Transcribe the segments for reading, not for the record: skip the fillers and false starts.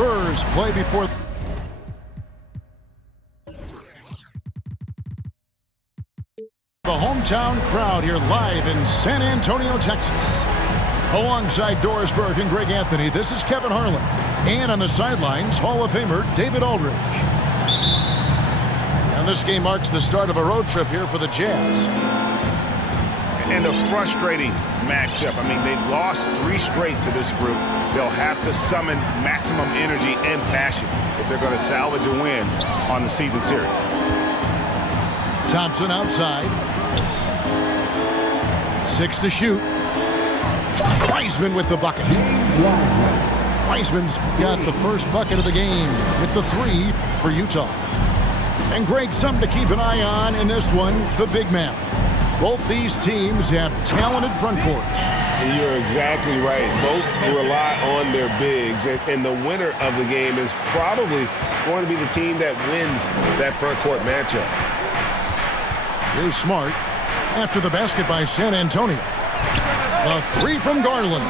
Spurs play before the hometown crowd here live in San Antonio, Texas. Alongside Doris Burke and Greg Anthony, this is Kevin Harlan. And on the sidelines, Hall of Famer David Aldridge. And this game marks the start of a road trip here for the Jazz. And a frustrating matchup. I mean, they've lost 3 straight to this group. They'll have to summon maximum energy and passion if they're going to salvage a win on the season series. Thompson outside. 6 to shoot. Wiseman with the bucket. Wiseman's got the first bucket of the game with the 3 for Utah. And Greg, something to keep an eye on in this one, the big man. Both these teams have talented front courts. And you're exactly right. Both rely on their bigs, and the winner of the game is probably going to be the team that wins that front court matchup. Here's Smart after the basket by San Antonio. The 3 from Garland.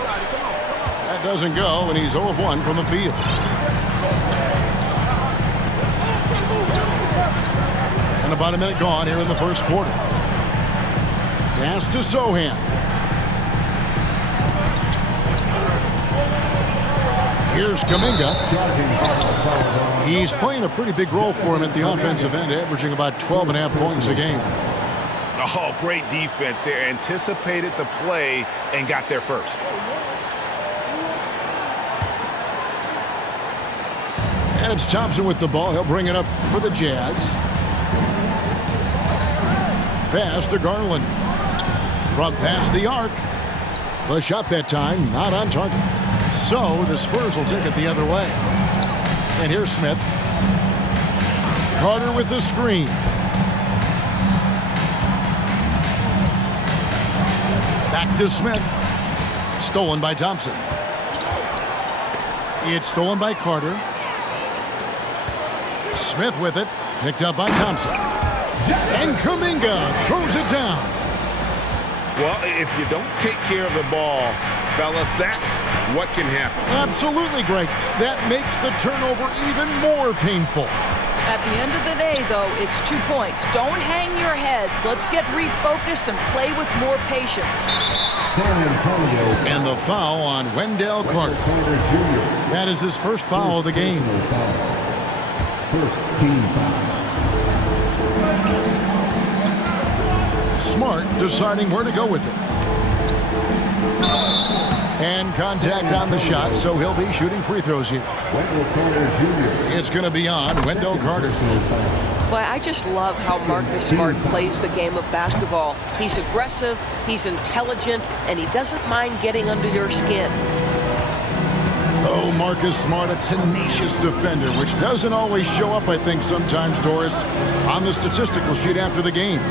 That doesn't go, and he's 0 of 1 from the field. And about a minute gone here in the first quarter. Pass to Sohan. Here's Kuminga. He's playing a pretty big role for him at the offensive end, averaging about 12.5 points a game. Oh, great defense there. Anticipated the play and got there first. And it's Thompson with the ball. He'll bring it up for the Jazz. Pass to Garland. From past the arc. The shot that time, not on target. So the Spurs will take it the other way. And here's Smith. Carter with the screen. Back to Smith. Stolen by Thompson. It's stolen by Carter. Smith with it. Picked up by Thompson. And Kuminga throws it down. Well, if you don't take care of the ball, fellas, that's what can happen. Absolutely, Greg. That makes the turnover even more painful. At the end of the day, though, it's 2 points. Don't hang your heads. Let's get refocused and play with more patience. San Antonio. And the foul on Wendell Carter. That is his first foul of the game. First team foul. Smart deciding where to go with it. And contact on the shot, so he'll be shooting free throws here. Wendell Carter Jr. It's going to be on Wendell Carter. Boy, I just love how Marcus Smart plays the game of basketball. He's aggressive, he's intelligent, and he doesn't mind getting under your skin. Oh, Marcus Smart, a tenacious defender, which doesn't always show up, I think, sometimes, Doris, on the statistical sheet after the games.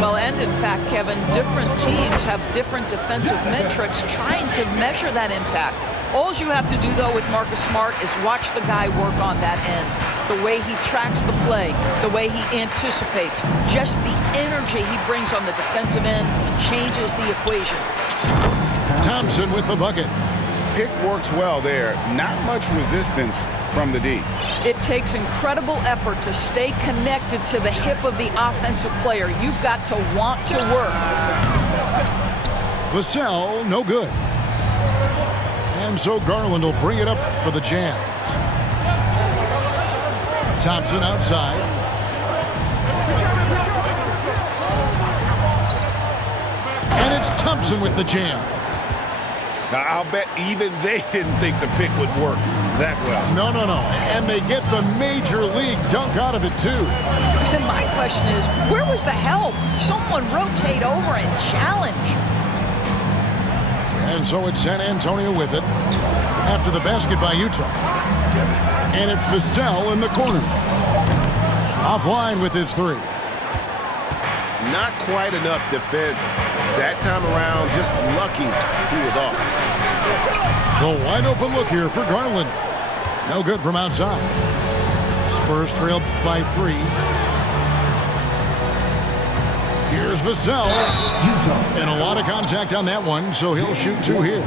Well, and in fact, Kevin, different teams have different defensive metrics trying to measure that impact. All you have to do, though, with Marcus Smart is watch the guy work on that end. The way he tracks the play, the way he anticipates, just the energy he brings on the defensive end changes the equation. Thompson with the bucket. Pick works well there. Not much resistance from the D. It takes incredible effort to stay connected to the hip of the offensive player. You've got to want to work. Vassell, no good. And so Garland will bring it up for the Jazz. Thompson outside. And it's Thompson with the jam. Now, I'll bet even they didn't think the pick would work that well. No. And they get the major league dunk out of it, too. And my question is, where was the help? Someone rotate over and challenge. And so it's San Antonio with it after the basket by Utah. And it's Vassell in the corner. Offline with his 3. Not quite enough defense that time around. Just lucky he was off. The wide open look here for Garland. No good from outside. Spurs trail by 3. Here's Vassell. And a lot of contact on that one, so he'll shoot 2 here.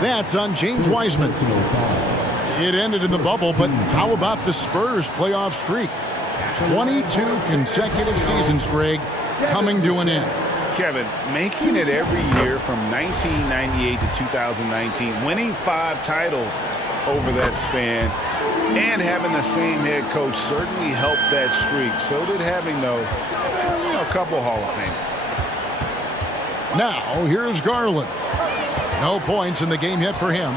That's on James Wiseman. It ended in the bubble, but how about the Spurs playoff streak? 22 consecutive seasons, Greg, coming to an end. Kevin, making it every year from 1998 to 2019, winning 5 titles over that span, and having the same head coach certainly helped that streak. So did having, though, a couple Hall of Fame. Now, here's Garland. No points in the game yet for him.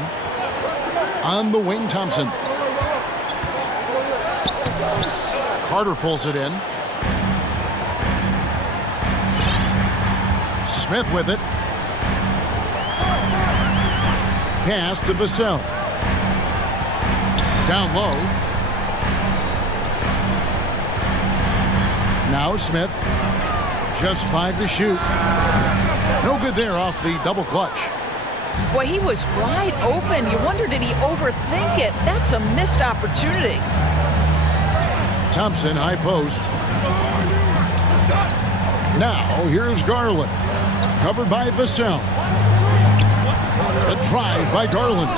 On the wing, Thompson. Carter pulls it in. Smith with it. Pass to Vassell. Down low. Now Smith. Just 5 to shoot. No good there off the double clutch. Boy, he was wide open. You wonder, did he overthink it? That's a missed opportunity. Thompson, high post. Now, here's Garland. Covered by Vassell. The drive by Garland.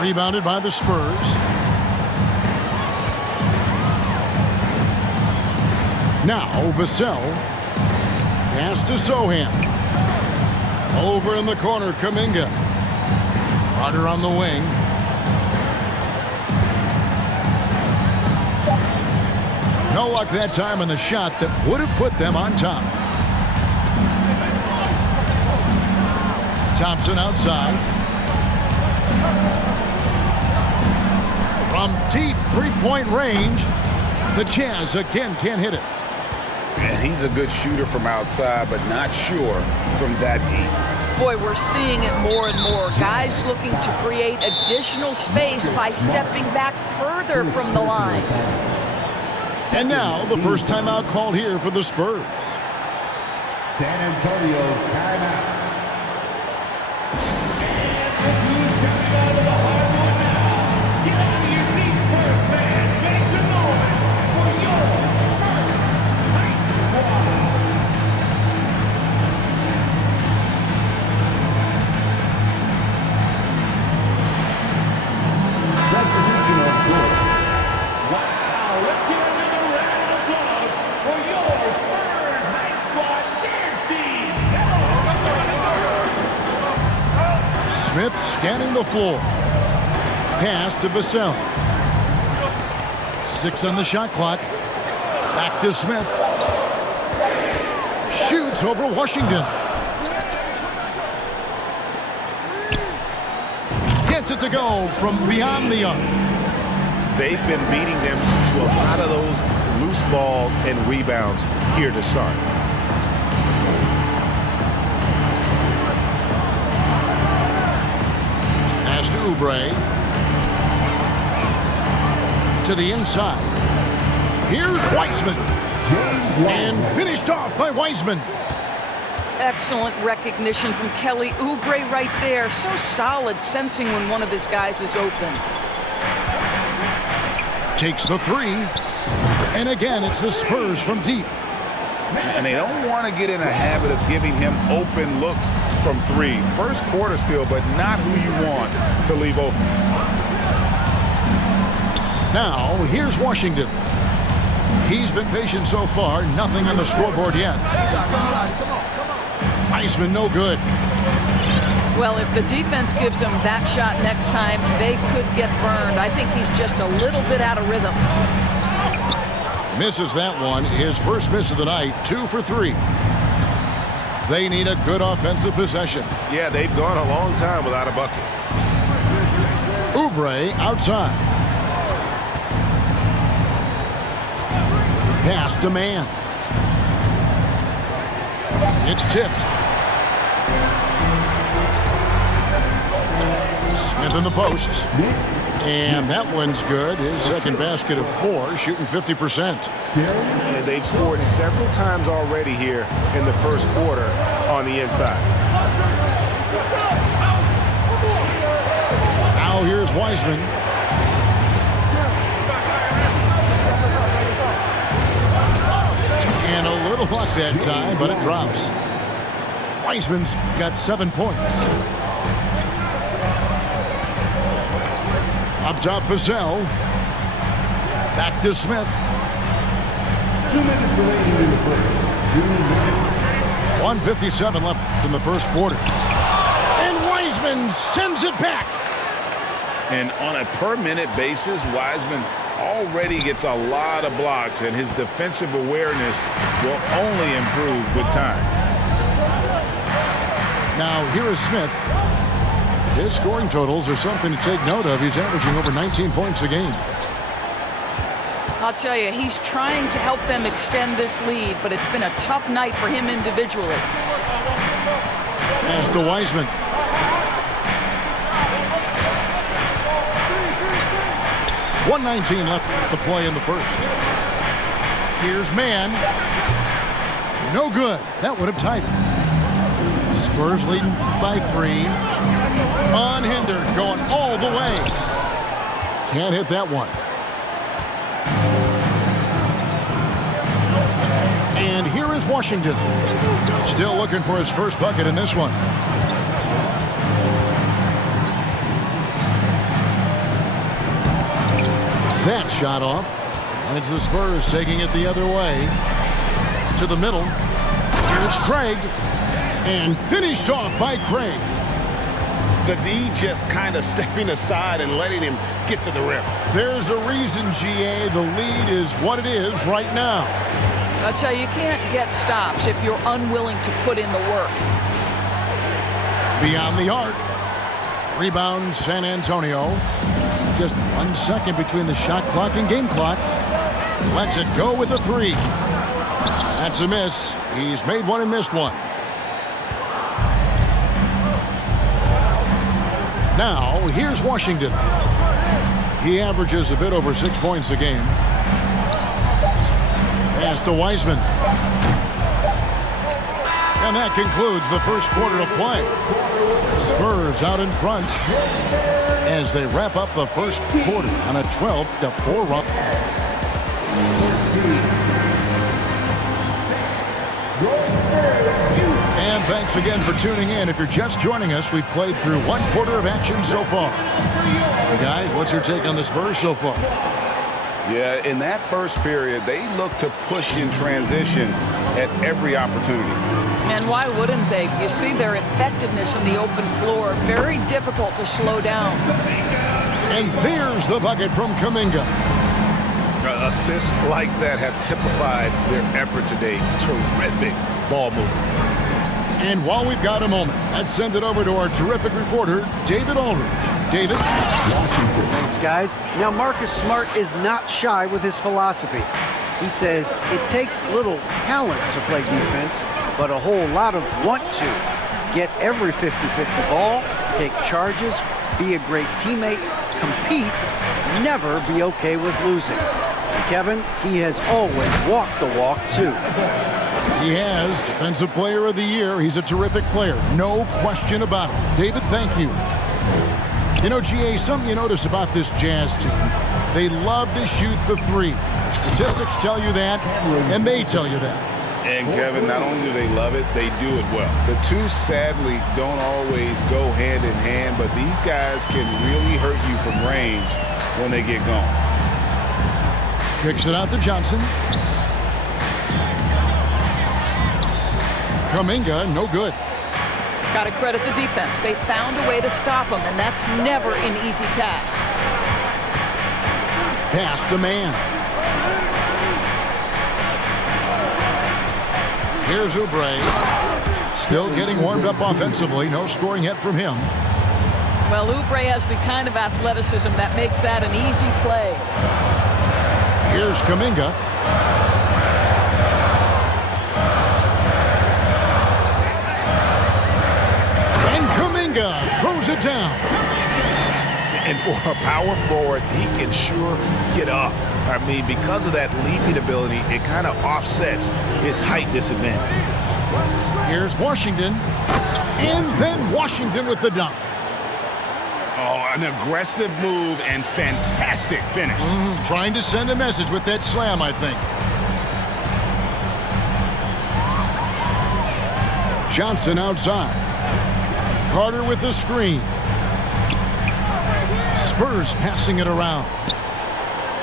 Rebounded by the Spurs. Now, Vassell. Pass to Sohan. Over in the corner, Kuminga. Carter on the wing. No luck that time on the shot that would have put them on top. Thompson outside. From deep three-point range, the Jazz again can't hit it. And he's a good shooter from outside, but not sure from that deep. Boy, we're seeing it more and more. Guys looking to create additional space by stepping back further from the line. And now, the first timeout called here for the Spurs. San Antonio timeout. Smith scanning the floor. Pass to Vassell. 6 on the shot clock. Back to Smith. Shoots over Washington. Gets it to go from beyond the arc. They've been beating them to a lot of those loose balls and rebounds here to start. Pass to Oubre. To the inside. Here's Wiseman. And finished off by Wiseman. Excellent recognition from Kelly Oubre right there. So solid, sensing when one of his guys is open. Takes the 3. And again, it's the Spurs from deep. And they don't want to get in a habit of giving him open looks from 3. First quarter still, but not who you want to leave open. Now, here's Washington. He's been patient so far. Nothing on the scoreboard yet. Wiseman, no good. Well, if the defense gives him that shot next time, they could get burned. I think he's just a little bit out of rhythm. Misses that one. His first miss of the night, 2 for 3. They need a good offensive possession. Yeah, they've gone a long time without a bucket. Oubre outside. Pass to Man. It's tipped. Smith in the posts. And that one's good. His second basket of 4, shooting 50%. And they've scored several times already here in the first quarter on the inside. Now here's Wiseman. And a little luck that time, but it drops. Wiseman's got 7 points. Up top, Vassell. Back to Smith. 2 minutes remaining in the first. 2 minutes. 1:57 left in the first quarter. And Wiseman sends it back. And on a per-minute basis, Wiseman already gets a lot of blocks, and his defensive awareness will only improve with time. Now, here is Smith. His scoring totals are something to take note of. He's averaging over 19 points a game. I'll tell you, he's trying to help them extend this lead, but it's been a tough night for him individually. As to Wiseman. .119 left to play in the first. Here's Mann. No good. That would have tied it. Spurs leading by 3. Unhindered, going all the way. Can't hit that one. And here is Washington. Still looking for his first bucket in this one. That shot off. And it's the Spurs taking it the other way. To the middle. Here's Craig. And finished off by Craig. The D just kind of stepping aside and letting him get to the rim. There's a reason, GA. The lead is what it is right now. I'll tell you, you can't get stops if you're unwilling to put in the work. Beyond the arc. Rebound, San Antonio. Just 1 second between the shot clock and game clock. Lets it go with a 3. That's a miss. He's made one and missed one. Now, here's Washington. He averages a bit over 6 points a game. Pass to Wiseman. And that concludes the first quarter of play. Spurs out in front as they wrap up the first quarter on a 12-4 run. And thanks again for tuning in. If you're just joining us, we've played through 1 quarter of action so far. Guys, what's your take on the Spurs so far? Yeah, in that first period, they looked to push in transition at every opportunity. And why wouldn't they? You see their effectiveness in the open floor. Very difficult to slow down. And there's the bucket from Kuminga. Assists like that have typified their effort today. Terrific ball movement. And while we've got a moment, let's send it over to our terrific reporter, David Aldridge. David? Thanks, guys. Now, Marcus Smart is not shy with his philosophy. He says it takes little talent to play defense, but a whole lot of want to. Get every 50-50 ball, take charges, be a great teammate, compete, never be okay with losing. And Kevin, he has always walked the walk, too. He has Defensive Player of the Year. He's a terrific player. No question about it. David, thank you. You know, GA, something you notice about this Jazz team, they love to shoot the 3. Statistics tell you that, and they tell you that. And, Kevin, not only do they love it, they do it well. The two, sadly, don't always go hand in hand, but these guys can really hurt you from range when they get going. Kicks it out to Johnson. Kuminga, no good. Got to credit the defense. They found a way to stop him, and that's never an easy task. Pass to Mann. Here's Oubre. Still getting warmed up offensively. No scoring yet from him. Well, Oubre has the kind of athleticism that makes that an easy play. Here's Kuminga. And Kuminga throws it down. And for a power forward, he can sure get up. I mean, because of that leaping ability, it kind of offsets his height disadvantage. Here's Washington. And then Washington with the dunk. Oh, an aggressive move and fantastic finish. Trying to send a message with that slam, I think. Johnson outside. Carter with the screen. Spurs passing it around.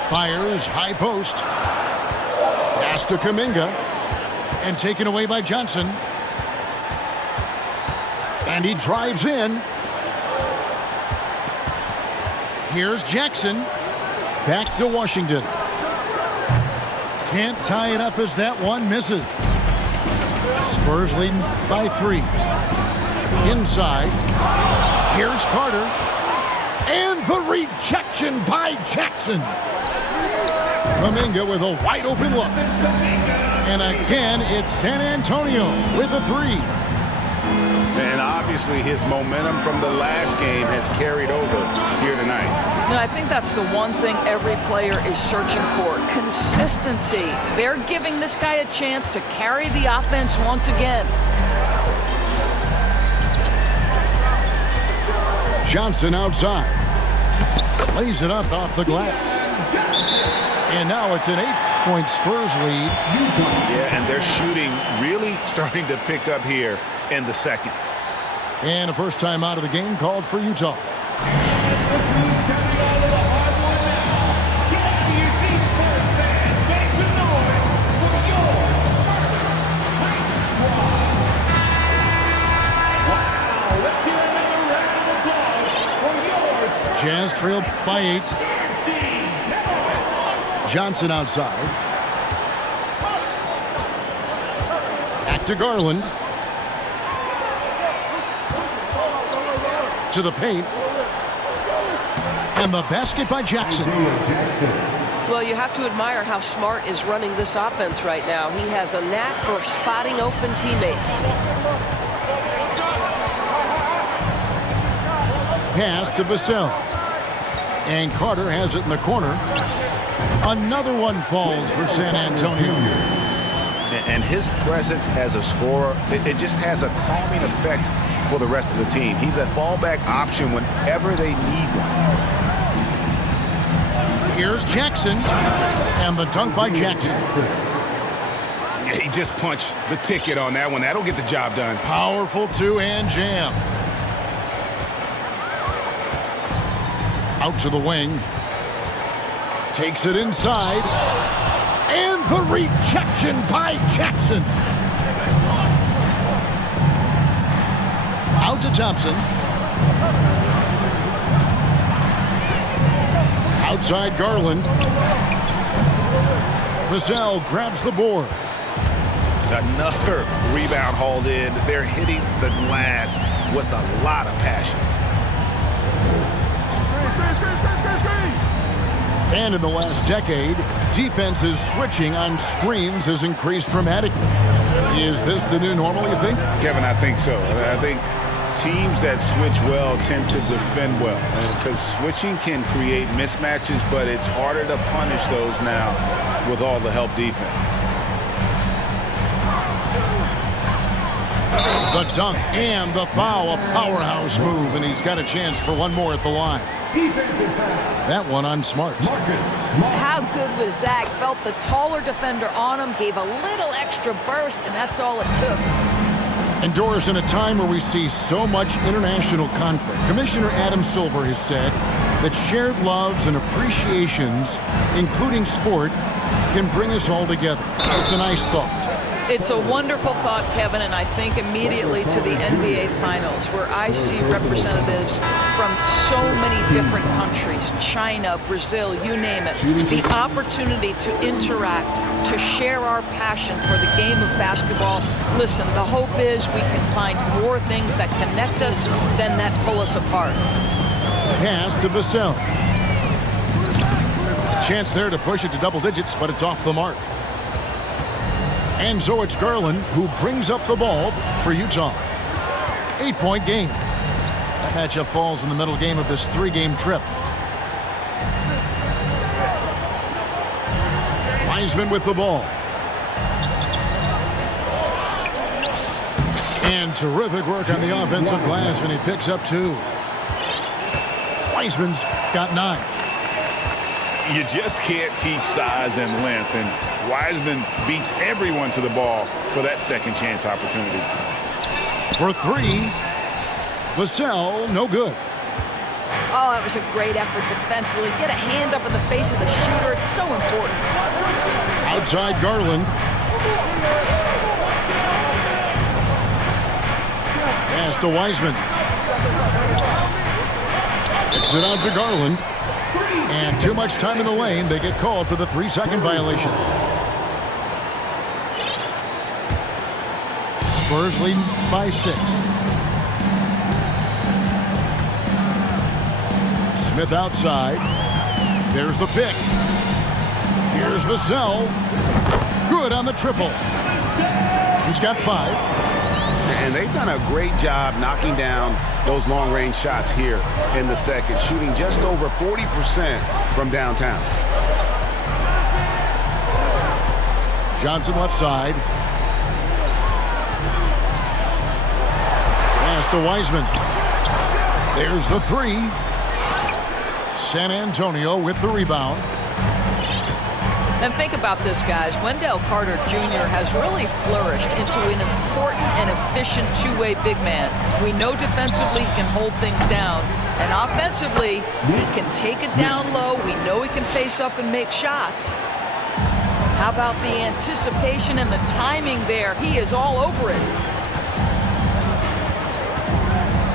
Fires, high post. Pass to Kuminga. And taken away by Johnson. And he drives in. Here's Jackson. Back to Washington. Can't tie it up as that one misses. Spurs leading by 3. Inside. Here's Carter. And the rejection by Jackson. Kuminga with a wide open look. And again, it's San Antonio with a 3. And obviously his momentum from the last game has carried over here tonight. No, I think that's the one thing every player is searching for. Consistency. They're giving this guy a chance to carry the offense once again. Johnson outside. Lays it up off the glass. And now it's an 8-point Spurs lead. Yeah, and their shooting really starting to pick up here in the second. And a first time out of the game called for Utah. Jazz trail by 8. Johnson outside. Back to Garland. To the paint. And the basket by Jackson. Well, you have to admire how Smart is running this offense right now. He has a knack for spotting open teammates. Pass to Vassell. And Carter has it in the corner. Another one falls for San Antonio. And his presence as a scorer, it just has a calming effect for the rest of the team. He's a fallback option whenever they need one. Here's Jackson. And the dunk by Jackson. Yeah, he just punched the ticket on that one. That'll get the job done. Powerful two-hand jam. Out to the wing. Takes it inside. And the rejection by Jackson. Out to Thompson. Outside Garland. Vassell grabs the board. Another rebound hauled in. They're hitting the glass with a lot of passion. And in the last decade, defenses switching on screens has increased dramatically. Is this the new normal, you think? Kevin, I think so. I think teams that switch well tend to defend well. Because switching can create mismatches, but it's harder to punish those now with all the help defense. The dunk and the foul, a powerhouse move, and he's got a chance for one more at the line. That one on Smart. How good was Zach? Felt the taller defender on him, gave a little extra burst, and that's all it took. And Doris, in a time where we see so much international conflict, Commissioner Adam Silver has said that shared loves and appreciations, including sport, can bring us all together. It's a nice thought. It's a wonderful thought, Kevin, and I think immediately to the NBA Finals, where I see representatives from so many different countries, China, Brazil, you name it. The opportunity to interact, to share our passion for the game of basketball. Listen, the hope is we can find more things that connect us than that pull us apart. Pass to Vassell. Chance there to push it to double digits, but it's off the mark. And so it's Garland who brings up the ball for Utah. 8-point game. That matchup falls in the middle game of this 3-game trip. Wiseman with the ball. And terrific work on the offensive glass, and he picks up 2. Wiseman's got 9. You just can't teach size and length, and Wiseman beats everyone to the ball for that second chance opportunity. For 3, Vassell, no good. Oh, that was a great effort defensively. Get a hand up in the face of the shooter. It's so important. Outside Garland. Pass to Wiseman. Kicks it out to Garland. And too much time in the lane. They get called for the 3-second violation. Spurs leading by 6. Smith outside. There's the pick. Here's Vassell. Good on the triple. He's got 5. And they've done a great job knocking down those long-range shots here in the second, shooting just over 40% from downtown. Johnson left side. Pass to Wiseman. There's the 3. San Antonio with the rebound. And think about this, guys. Wendell Carter Jr. has really flourished into an important and efficient two-way big man. We know defensively he can hold things down. And offensively, he can take it down low. We know he can face up and make shots. How about the anticipation and the timing there? He is all over it.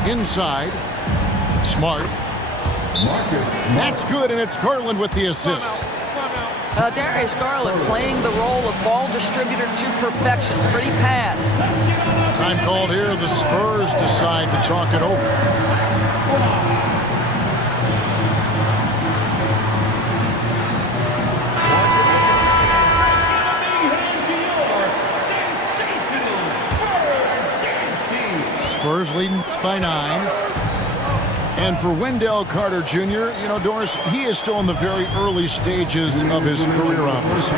Inside. Smart. That's good, and it's Garland with the assist. Darius Garland playing the role of ball distributor to perfection. Pretty pass. Time called here. The Spurs decide to talk it over. Spurs leading by 9. And for Wendell Carter Jr., you know, Doris, he is still in the very early stages of his career on this.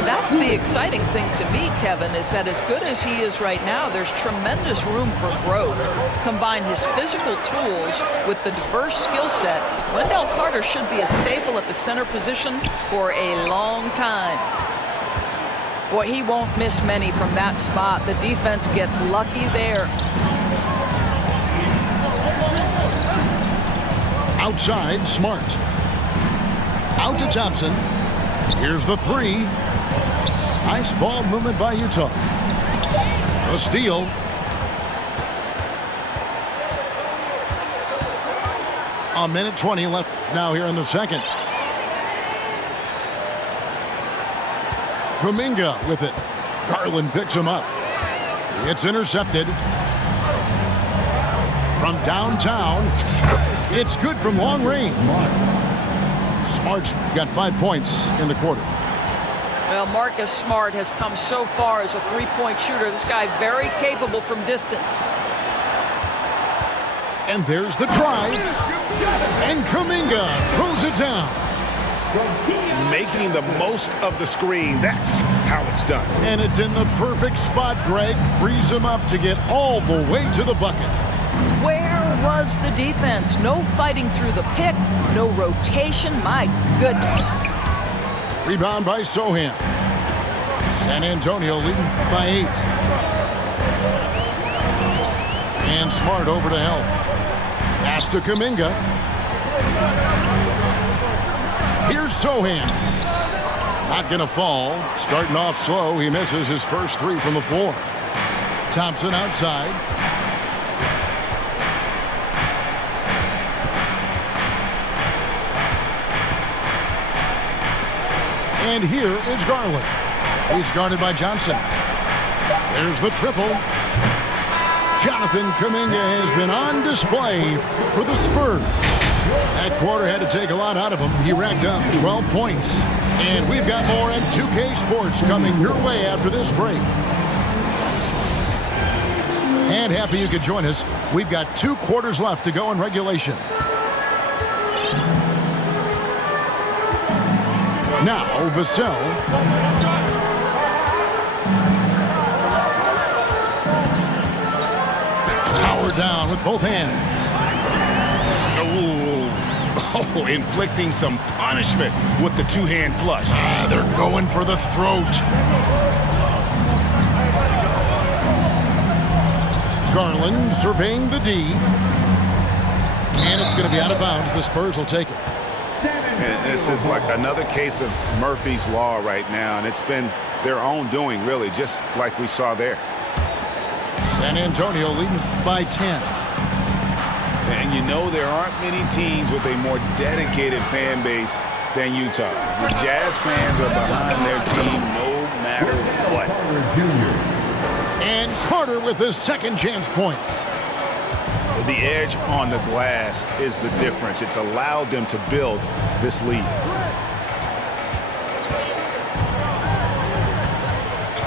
That's the exciting thing to me, Kevin, is that as good as he is right now, there's tremendous room for growth. Combine his physical tools with the diverse skill set, Wendell Carter should be a staple at the center position for a long time. Boy, he won't miss many from that spot. The defense gets lucky there. Outside, Smart. Out to Thompson. Here's the 3. Nice ball movement by Utah. A steal. A minute 20 left now here in the second. Kuminga with it. Garland picks him up. It's intercepted. From downtown, it's good from long range. Smart's got 5 points in the quarter. Well, Marcus Smart has come so far as a three-point shooter. This guy very capable from distance. And there's the drive. And Kuminga throws it down. Making the most of the screen. That's how it's done. And it's in the perfect spot. Greg frees him up to get all the way to the bucket. Where was the defense? No fighting through the pick, no rotation. My goodness. Rebound by Sohan. San Antonio leading by 8. And Smart over to help. Pass to Kuminga. Here's Sohan. Not going to fall. Starting off slow. He misses his first 3 from the floor. Thompson outside. And here is Garland. He's guarded by Johnson. There's the triple. Jonathan Kuminga has been on display for the Spurs. That quarter had to take a lot out of him. He racked up 12 points. And we've got more M2K Sports coming your way after this break. And happy you could join us. We've got 2 quarters left to go in regulation. Now, Vassell. Power down with both hands. Oh, inflicting some punishment with the 2-hand flush. They're going for the throat. Garland surveying the D. And it's going to be out of bounds. The Spurs will take it. And this is like another case of Murphy's Law right now, and it's been their own doing, really, just like we saw there. San Antonio leading by 10. And you know there aren't many teams with a more dedicated fan base than Utah. The Jazz fans are behind their team no matter what. And Carter with his second chance points. The edge on the glass is the difference. It's allowed them to build this lead.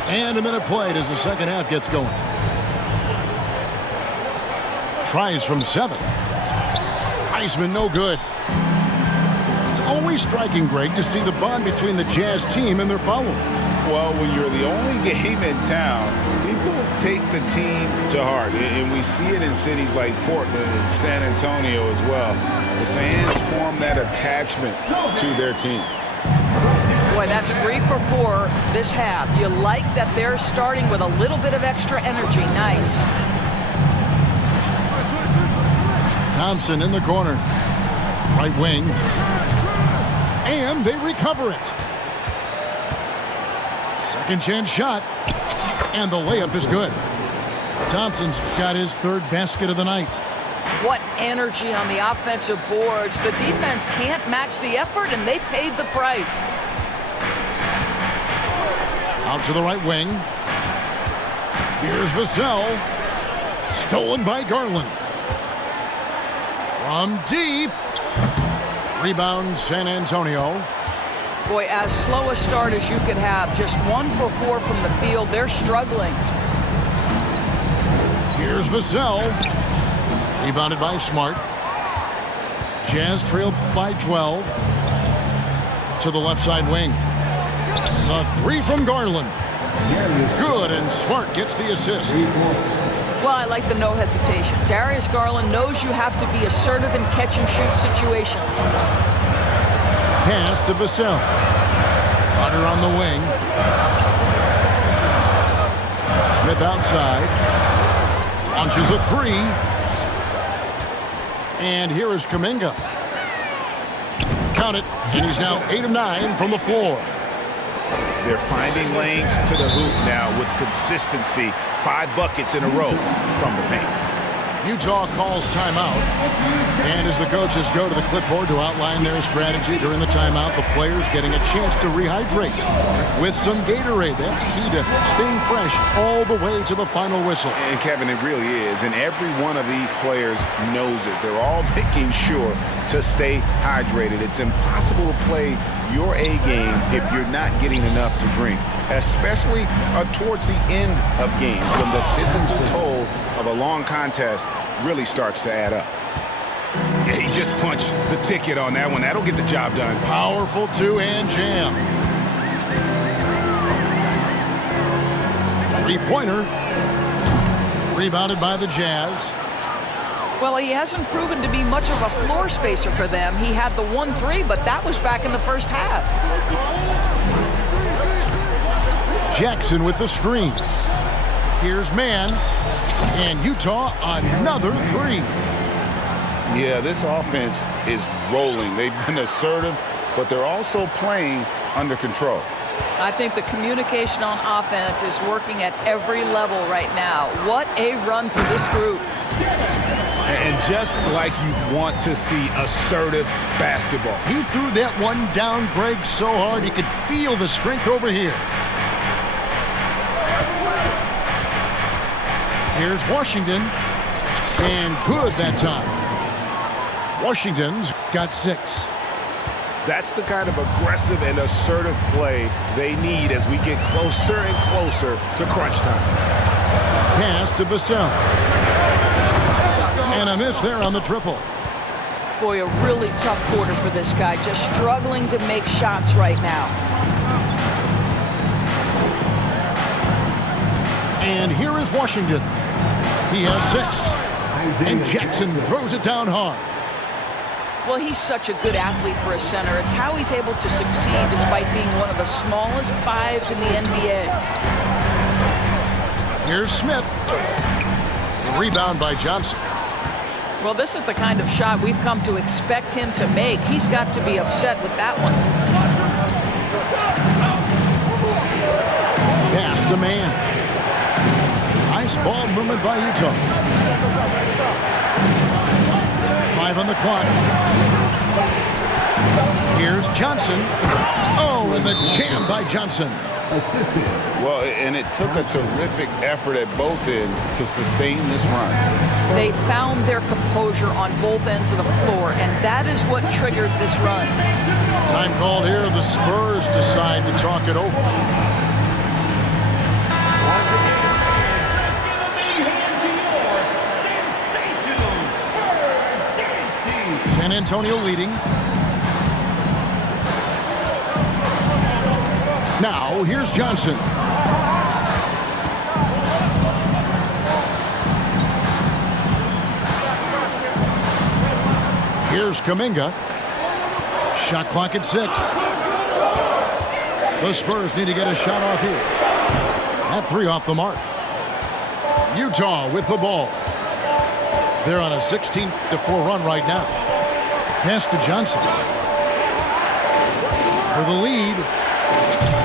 And a minute played as the second half gets going. Tries from 7. Heisman no good. It's always striking, Greg, to see the bond between the Jazz team and their followers. Well, when you're the only game in town, people take the team to heart. And we see it in cities like Portland and San Antonio as well. The fans form that attachment to their team. Boy, that's 3 for 4 this half. You like that they're starting with a little bit of extra energy. Nice. Thompson in the corner. Right wing. And they recover it. Second chance shot. And the layup is good. Thompson's got his third basket of the night. What energy on the offensive boards. The defense can't match the effort, and they paid the price. Out to the right wing. Here's Vassell. Stolen by Garland. From deep. Rebound San Antonio. Boy, as slow a start as you could have. Just 1 for 4 from the field. They're struggling. Here's Vassell. Rebounded by Smart. Jazz trail by 12. To the left side wing. The 3 from Garland. Good, and Smart gets the assist. Well, I like the no hesitation. Darius Garland knows you have to be assertive in catch-and-shoot situations. Pass to Vassell. Carter on the wing. Smith outside. Launches a 3. And here is Kuminga. Count it, and he's now 8 of 9 from the floor. They're finding lanes to the hoop now with consistency. 5 buckets in a row from the paint. Utah calls timeout. And as the coaches go to the clipboard to outline their strategy during the timeout, the players getting a chance to rehydrate with some Gatorade. That's key to staying fresh all the way to the final whistle. And Kevin, it really is. And every one of these players knows it. They're all making sure to stay hydrated. It's impossible to play your A game if you're not getting enough to drink, especially towards the end of games when the physical toll of a long contest really starts to add up. Yeah, he just punched the ticket on that one. That'll get the job done. Powerful two-hand jam. 3-pointer. Rebounded by the Jazz. Well, he hasn't proven to be much of a floor spacer for them. He had the 1-3, but that was back in the first half. Jackson with the screen. Here's Mann. And Utah another 3. Yeah, this offense is rolling. They've been assertive, but they're also playing under control. I think the communication on offense is working at every level right now. What a run for this group. And just like you'd want to see assertive basketball. He threw that one down, Greg, so hard you could feel the strength over here. Here's Washington. And good that time. Washington's got 6. That's the kind of aggressive and assertive play they need as we get closer and closer to crunch time. Pass to Vassell. And a miss there on the triple. Boy, a really tough quarter for this guy. Just struggling to make shots right now. And here is Washington. He has 6. And Jackson throws it down hard. Well, he's such a good athlete for a center. It's how he's able to succeed despite being one of the smallest 5s in the NBA. Here's Smith. The rebound by Johnson. Well, this is the kind of shot we've come to expect him to make. He's got to be upset with that one. Pass to man. Nice ball movement by Utah. 5 on the clock. Here's Johnson. Oh, and the jam by Johnson. Assistant. Well, and it took a terrific effort at both ends to sustain this run. They found their composure on both ends of the floor, and that is what triggered this run. Time called here. The Spurs decide to talk it over. San Antonio leading. Now, here's Johnson. Here's Kuminga. Shot clock at 6. The Spurs need to get a shot off here. That 3 off the mark. Utah with the ball. They're on a 16-4 run right now. Pass to Johnson. For the lead.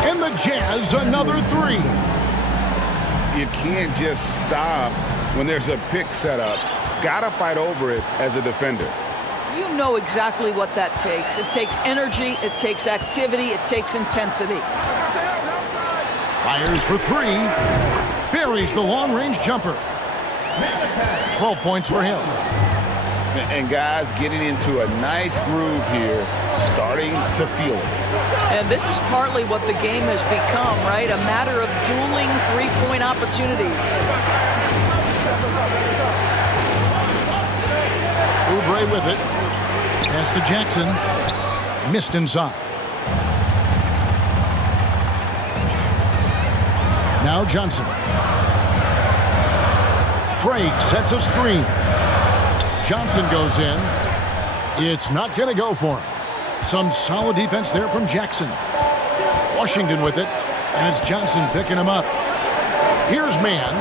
And the Jazz, another 3. You can't just stop when there's a pick set up. Gotta fight over it as a defender. You know exactly what that takes. It takes energy, it takes activity, it takes intensity. Fires for 3. Buries the long-range jumper. 12 points for him. And guys getting into a nice groove here, starting to feel it. And this is partly what the game has become, right? A matter of dueling three-point opportunities. Oubre with it. Pass to Jackson. Missed inside. Now Johnson. Craig sets a screen. Johnson goes in. It's not going to go for him. Some solid defense there from Jackson. Washington with it. And it's Johnson picking him up. Here's man.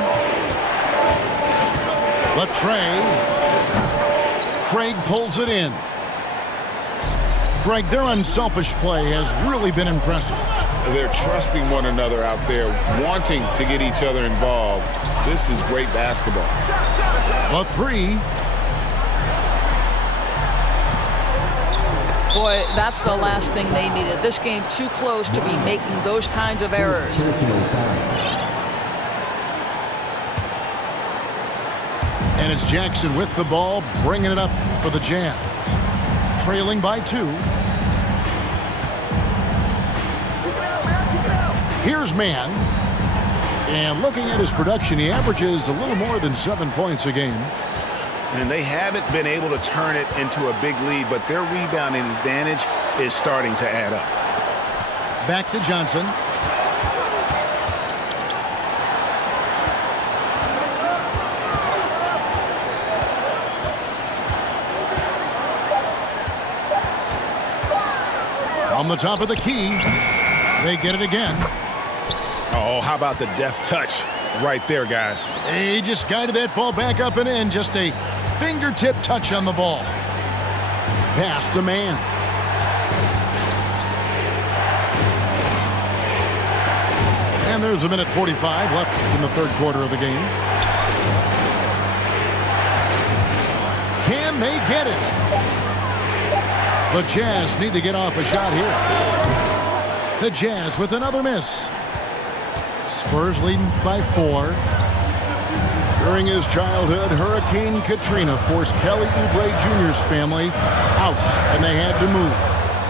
Latrey. Craig pulls it in. Greg, their unselfish play has really been impressive. They're trusting one another out there, wanting to get each other involved. This is great basketball. The 3. Boy, that's the last thing they needed. This game too close to be making those kinds of errors. And it's Jackson with the ball, bringing it up for the Jazz. Trailing by 2. Here's man. And looking at his production, he averages a little more than 7 points a game. And they haven't been able to turn it into a big lead, but their rebounding advantage is starting to add up. Back to Johnson. From the top of the key, they get it again. Oh, how about the deft touch right there, guys? He just guided that ball back up and in. Just a fingertip touch on the ball. Pass to man. And there's a minute 45 left in the third quarter of the game. Can they get it? The Jazz need to get off a shot here. The Jazz with another miss. Spurs leading by 4. During his childhood, Hurricane Katrina forced Kelly Oubre Jr.'s family out, and they had to move.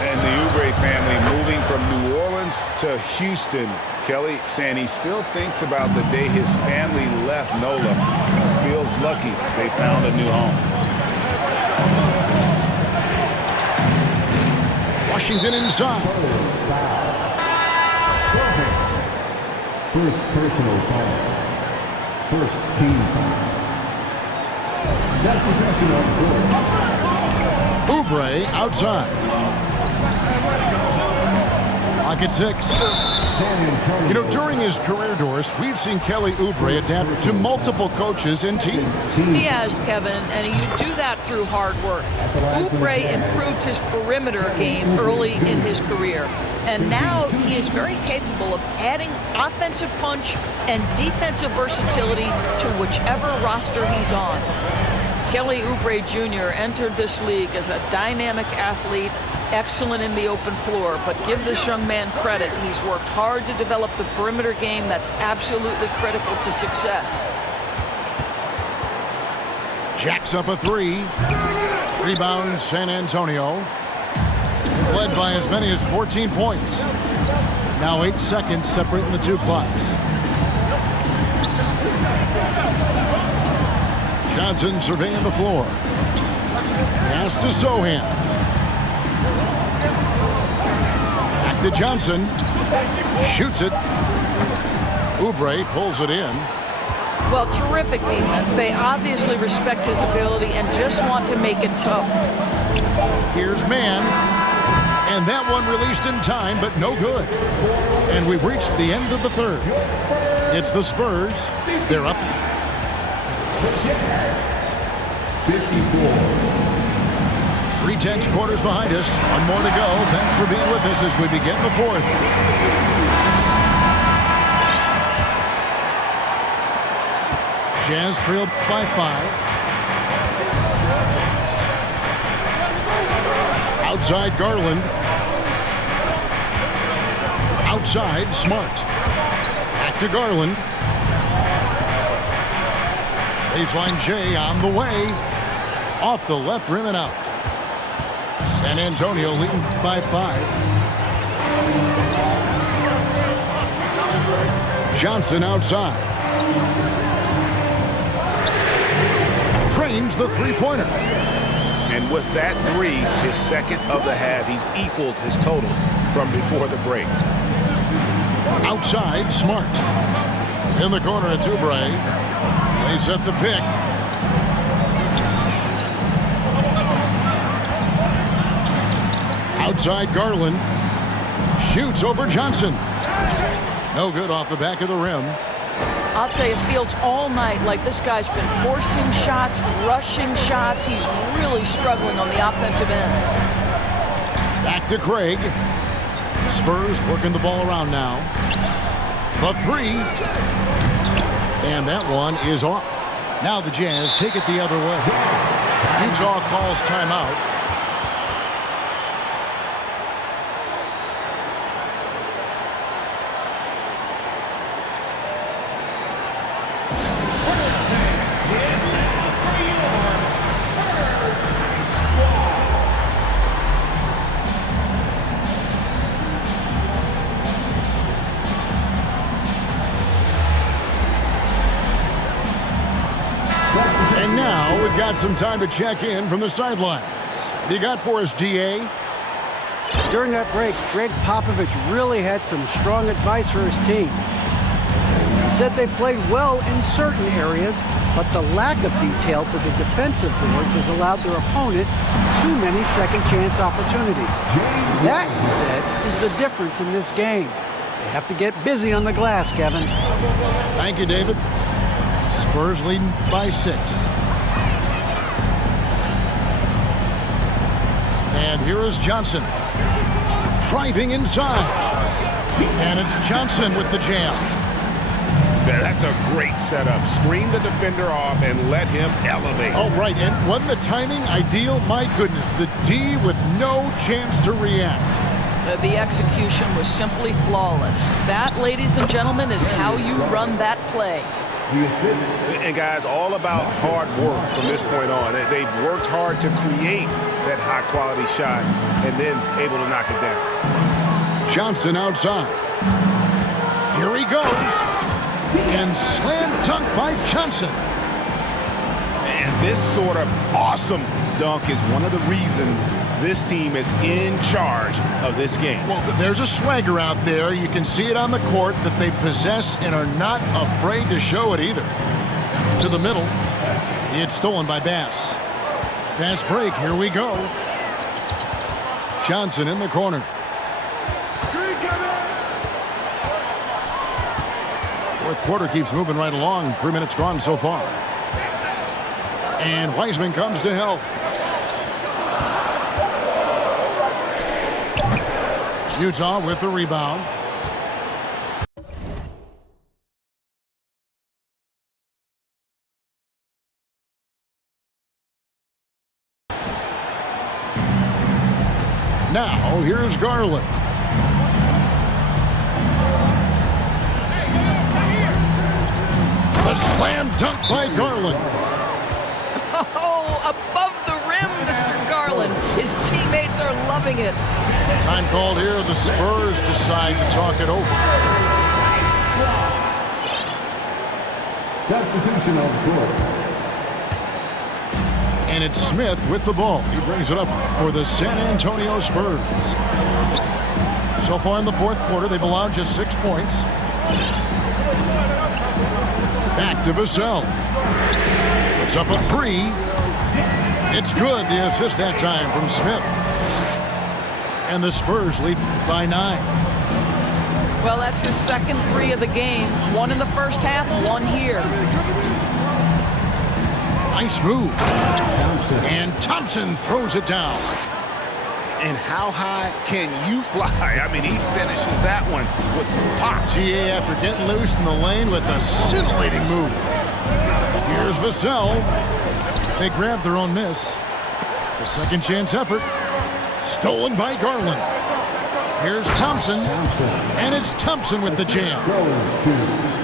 And the Oubre family moving from New Orleans to Houston. Kelly saying he still thinks about the day his family left NOLA. Feels lucky they found a new home. Washington inside. First personal foul. First team foul. Set possession on the Oubre outside. Clock at 6. You know, during his career, Doris, we've seen Kelly Oubre adapt to multiple coaches and teams. He has, Kevin, and you do that through hard work. Oubre improved his perimeter game early in his career, and now he is very capable of adding offensive punch and defensive versatility to whichever roster he's on. Kelly Oubre Jr. entered this league as a dynamic athlete, excellent in the open floor, but give this young man credit. He's worked hard to develop the perimeter game that's absolutely critical to success. Jacks up a 3. Rebound San Antonio. Led by as many as 14 points. Now 8 seconds separating the two clocks. Johnson surveying the floor. Pass to Sohan. Back to Johnson. Shoots it. Oubre pulls it in. Well, terrific defense. They obviously respect his ability and just want to make it tough. Here's Mann. And that one released in time, but no good. And we've reached the end of the third. It's the Spurs. They're up. 54. 3 quarters behind us. One more to go. Thanks for being with us as we begin the fourth. Jazz trailed by 5. Outside Garland. Outside Smart. Back to Garland. Baseline J on the way. Off the left rim and out. San Antonio leading by 5. Johnson outside. Trains the three-pointer. And with that 3, his second of the half, he's equaled his total from before the break. Outside, Smart. In the corner, it's Oubre. They set the pick. Outside, Garland. Shoots over Johnson. No good off the back of the rim. I'll tell you, it feels all night like this guy's been forcing shots, rushing shots. He's really struggling on the offensive end. Back to Craig. Spurs working the ball around now. The 3. And that one is off. Now the Jazz take it the other way. Utah calls timeout. And now we've got some time to check in from the sidelines. What you got for us, DA? During that break, Greg Popovich really had some strong advice for his team. He said they've played well in certain areas, but the lack of detail to the defensive boards has allowed their opponent too many second-chance opportunities. That, he said, is the difference in this game. They have to get busy on the glass, Kevin. Thank you, David. Spurs leading by 6. And here is Johnson. Driving inside. And it's Johnson with the jam. That's a great setup. Screen the defender off and let him elevate. Oh, right. And wasn't the timing ideal? My goodness. The D with no chance to react. The execution was simply flawless. That, ladies and gentlemen, is how you run that play. And guys, all about hard work from this point on. They've worked hard to create that high-quality shot and then able to knock it down. Johnson outside. Here he goes. And slam dunk by Johnson. And this sort of awesome dunk is one of the reasons this team is in charge of this game. Well, there's a swagger out there. You can see it on the court that they possess and are not afraid to show it either. To the middle. It's stolen by Bass. Fast break. Here we go. Johnson in the corner. Fourth quarter keeps moving right along. 3 minutes gone so far. And Wiseman comes to help. Utah with the rebound. Now, here's Garland. A slam dunk by Garland. Oh, above the rim, Mr. Garland. His teammates are loving it. Time called here. The Spurs decide to talk it over. Substitution on the court. And it's Smith with the ball. He brings it up for the San Antonio Spurs. So far in the fourth quarter, they've allowed just 6 points. Back to Vassell. It's up a 3. It's good. The assist that time from Smith. And the Spurs lead by 9. Well, that's his second 3 of the game. 1 in the first half, 1 here. Nice move. And Thompson throws it down. And how high can you fly? I mean, he finishes that one with some pop. GA after getting loose in the lane with a scintillating move. Here's Vassell. They grab their own miss. The second chance effort. Stolen by Garland. Here's Thompson. And it's Thompson with the jam.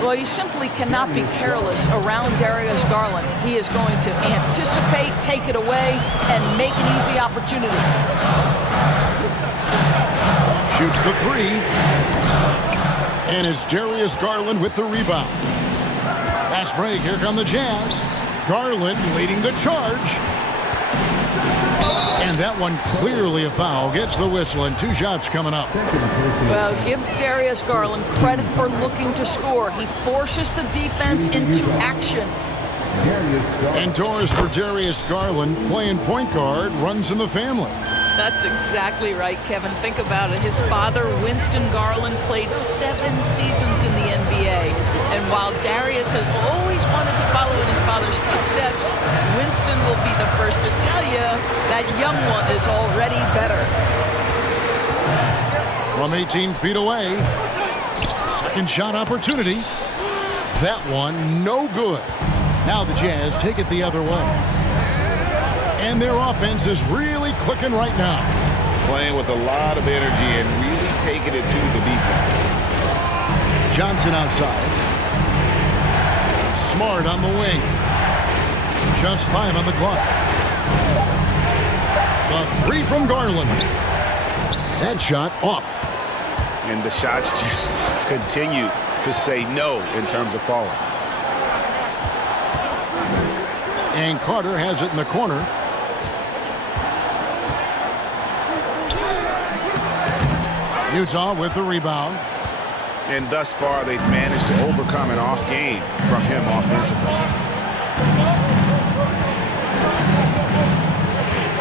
Well, you simply cannot be careless around Darius Garland. He is going to anticipate, take it away, and make an easy opportunity. Shoots the 3. And it's Darius Garland with the rebound. Fast break. Here come the Jazz. Garland leading the charge. And that one clearly a foul. Gets the whistle and 2 shots coming up. Well, give Darius Garland credit for looking to score. He forces the defense into action. Indoors for Darius Garland, playing point guard, runs in the family. That's exactly right, Kevin. Think about it. His father, Winston Garland, played 7 seasons in the NBA. And while Darius has always wanted to follow in his father's footsteps, Winston will be the first to tell you that young one is already better. From 18 feet away, second shot opportunity. That one no good. Now the Jazz take it the other way. And their offense is really clicking right now. Playing with a lot of energy and really taking it to the defense. Johnson outside. Smart on the wing. Just 5 on the clock. The 3 from Garland. That shot off. And the shots just continue to say no in terms of falling. And Carter has it in the corner. Utah with the rebound. And thus far, they've managed to overcome an off game from him offensively.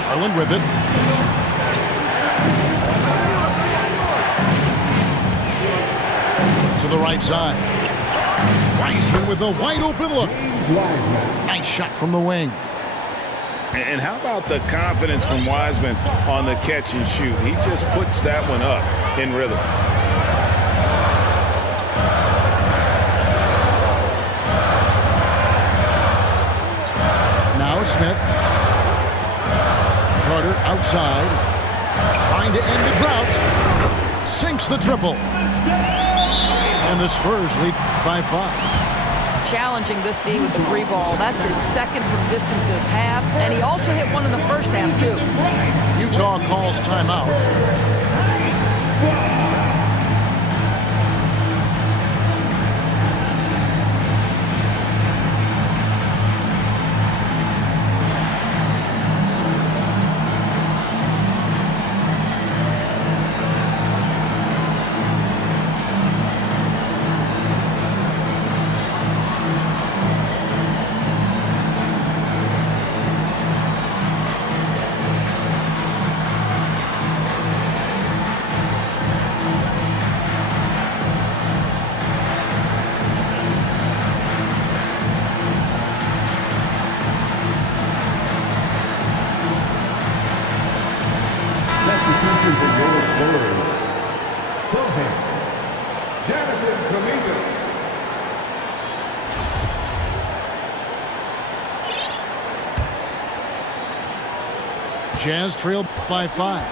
Garland with it. To the right side. Wiseman with a wide open look. Nice shot from the wing. And how about the confidence from Wiseman on the catch and shoot? He just puts that one up in rhythm. Now Smith. Carter outside. Trying to end the drought. Sinks the triple. And the Spurs lead by 5. Challenging this D with the 3 ball. That's his second from distance this half. And he also hit one in the first half, too. Utah calls timeout. Jonathan Kuminga. Jazz trailed by 5.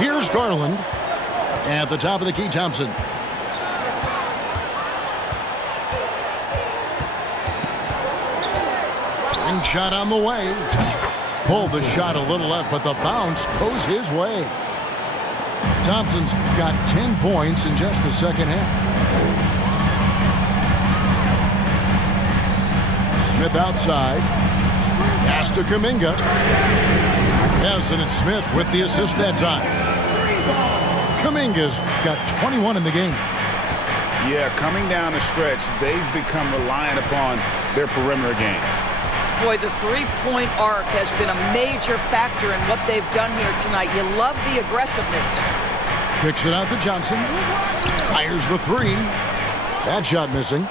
Here's Garland. At the top of the key, Thompson. Ring shot on the way. Pulled the shot a little left, but the bounce goes his way. Thompson's got 10 points in just the second half. Smith outside. Pass to Kuminga. Yes, and it's Smith with the assist that time. Kuminga's got 21 in the game. Yeah, coming down the stretch, they've become reliant upon their perimeter game. Boy, the three-point arc has been a major factor in what they've done here tonight. You love the aggressiveness. Kicks it out to Johnson. Fires the three. That shot missing.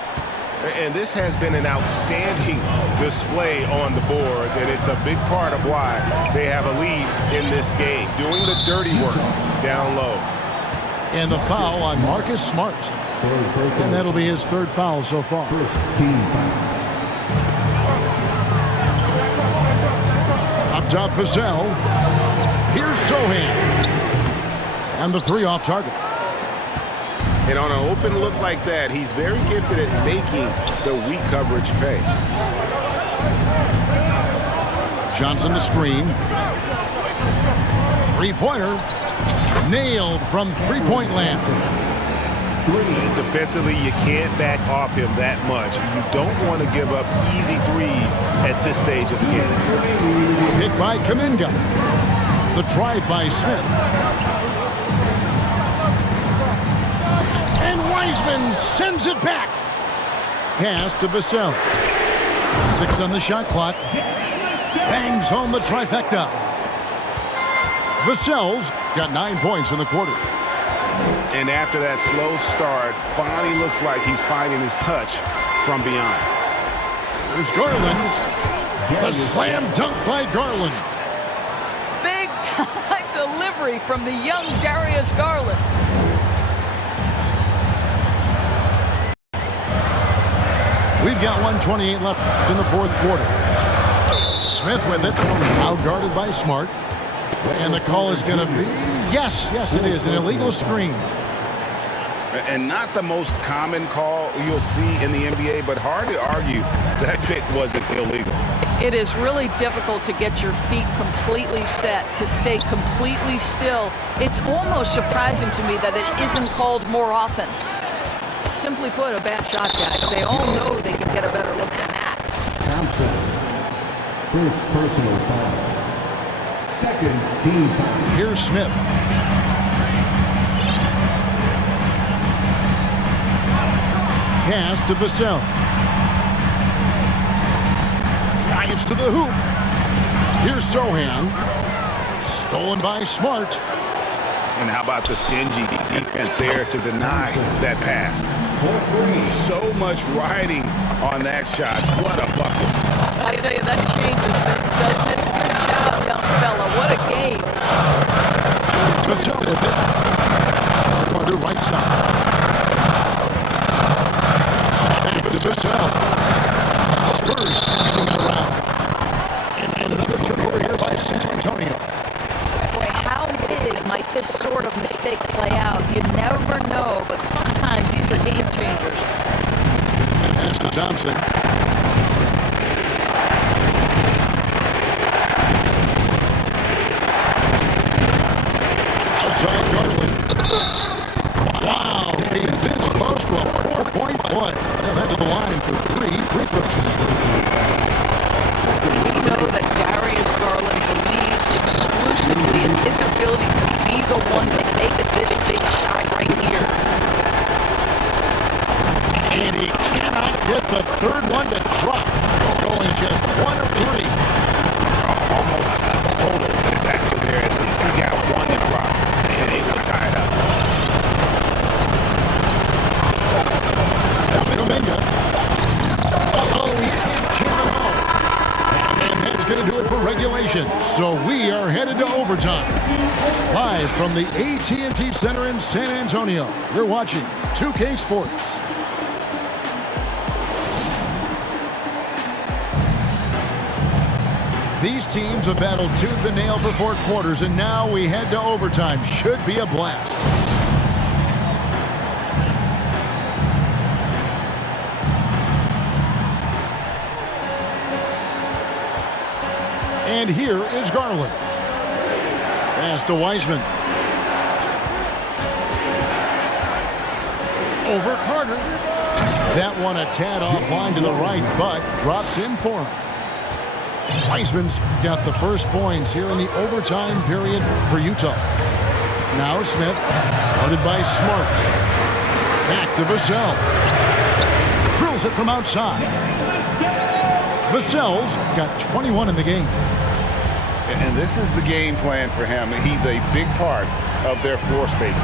And this has been an outstanding display on the boards, and it's a big part of why they have a lead in this game, doing the dirty work down low. And the foul on Marcus Smart. And that'll be his third foul so far. First team foul. Up top, Vassell. Here's Sohan. And the three off target. And on an open look like that, he's very gifted at making the weak coverage pay. Johnson the screen. Three-pointer. Nailed from three-point land. And defensively, you can't back off him that much. You don't want to give up easy threes at this stage of the game. Hit by Kuminga. The drive by Smith. And Wiseman sends it back. Pass to Vassell. 6 on the shot clock. Bangs home the trifecta. Vassell's got 9 points in the quarter. And after that slow start, finally looks like he's finding his touch from beyond. There's Garland. The slam dunk by Garland. Big time delivery from the young Darius Garland. We've got 1:28 left in the fourth quarter. Smith with it, out guarded by Smart. And the call is going to be, yes, it is, an illegal screen. And not the most common call you'll see in the NBA, but hard to argue that pick wasn't illegal. It is really difficult to get your feet completely set, to stay completely still. It's almost surprising to me that it isn't called more often. Simply put, a bad shot, guys. They all know they can get a better look than that. Thompson. First personal foul. Second team foul. Here's Smith. Pass to Vassell. Drives to the hoop. Here's Sohan. Stolen by Smart. And how about the stingy defense there to deny that pass? So much riding on that shot. What a bucket. I tell you, that changes things, doesn't it? Good job, young fella. What a game. Vassell with it. On the right side. Back to Vassell. Spurs passing it around. And another turnover here by San Antonio. Boy, how big might this sort of mistake play out? You never know, but sometimes these are game changers. And that's to Thompson. Outside Garland. Wow, he's this close to a 4-point play. Head to the line for three free throws. We know that Darius Garland believes exclusively in his ability to be the one to make this big shot right here. And he cannot get the third regulation, so we are headed to overtime. Live from the AT&T Center in San Antonio, you're watching 2K Sports. These teams have battled tooth and nail for 4 quarters, and now we head to overtime. Should be a blast. And here is Garland. Pass to Wiseman. Over Carter. That one a tad offline to the right, but drops in for him. Wiseman's got the first points here in the overtime period for Utah. Now Smith, guarded by Smart. Back to Vassell. Drills it from outside. Vassell's got 21 in the game. And this is the game plan for him. He's a big part of their floor spacing.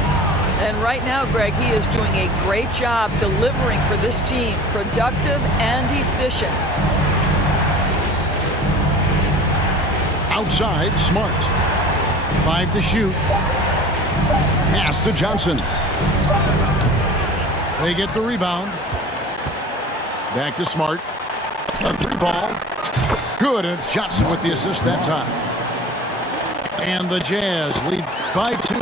And right now, Greg, he is doing a great job delivering for this team. Productive and efficient. Outside, Smart. 5 to shoot. Pass to Johnson. They get the rebound. Back to Smart. A 3-ball. Good, and it's Johnson with the assist that time. And the Jazz lead by 2.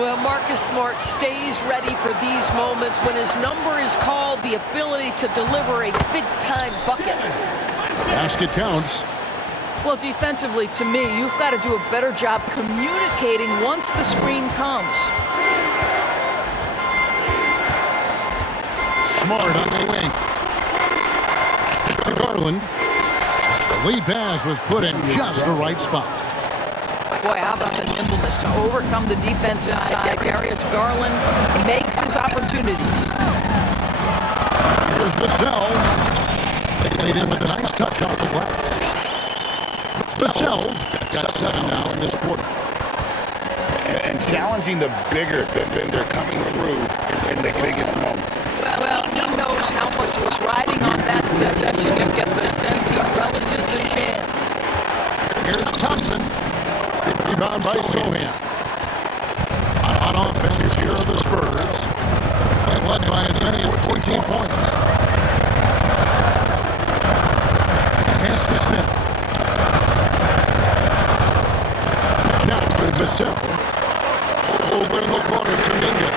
Well, Marcus Smart stays ready for these moments when his number is called, the ability to deliver a big-time bucket. Basket counts. Well, defensively, to me, you've got to do a better job communicating once the screen comes. Smart on the wing. Garland. The lead pass was put in just the right spot. Boy, how about the nimbleness to overcome the defensive side. Darius Garland makes his opportunities. Here's Vassell. They laid in with a nice touch off the glass. Vassell's got 7 now in this quarter. And challenging the bigger defender coming through in the biggest moment. Well, he knows how much was riding on that possession to get the sense he relishes the chance. Here's Thompson. Rebound by Sohan. On offense, here are the Spurs. And led by as many as 14 points. Pass to Smith. Now for Vassell. Over in the corner, Kuminga.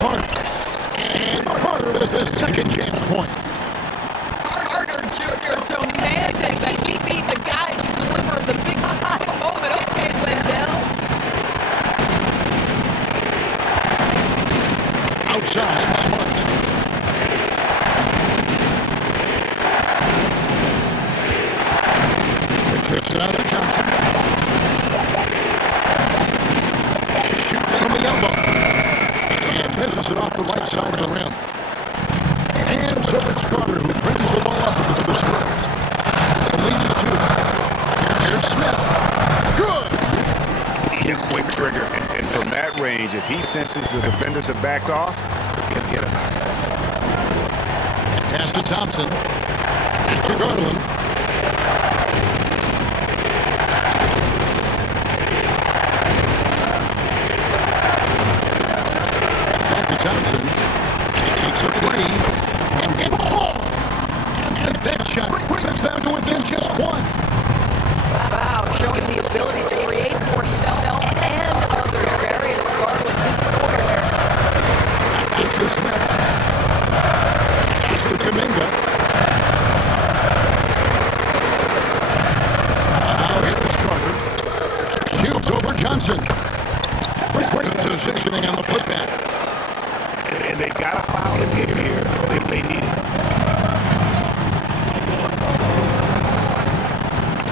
Carter. And Carter with the second chance point. Carter Jr. demanding that he be the guy to deliver the big time moment. Okay, Wendell. Outside, Smart. He kicks it out to Johnson. Shoots from the elbow. And misses it off the right side of the rim. And so it's Carter who brings the ball up for the Spurs. The lead is 2. Here's Smith. Good! A quick trigger. And from that range, if he senses the defenders have backed off, he can get him out. Pass to Thompson. Back to Garland. Back to Thompson. He takes a 3. And it falls. And that shot brings us down to within just 1. Wow, showing the ability to create for himself and others. Darius Garland in the corner. Back to Smith. Back to Kuminga. Now here's Carter. Shoots over Johnson. Great positioning on the putback. And they've got a foul to give here if they need it.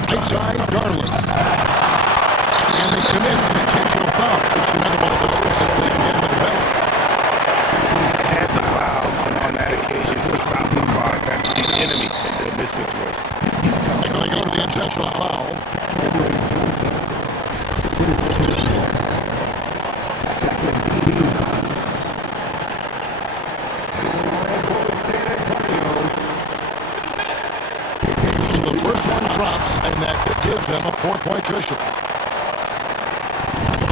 Outside Garland. And they commit an intentional foul. It's another one of those simply get into the belt. Had to foul on that occasion to stop the clock. That's the enemy in this situation. They're going to go to the intentional foul. So the first one drops, and that gives them a 4-point cushion.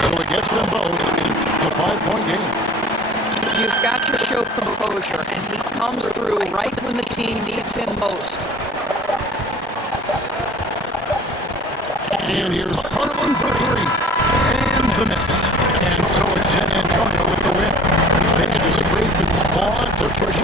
So it gets them both. It's a 5-point game. You've got to show composure, and he comes through right when the team needs him most. And here's Harlan for 3. And the miss. And so it's San Antonio with the win. They had to scrape and claw to push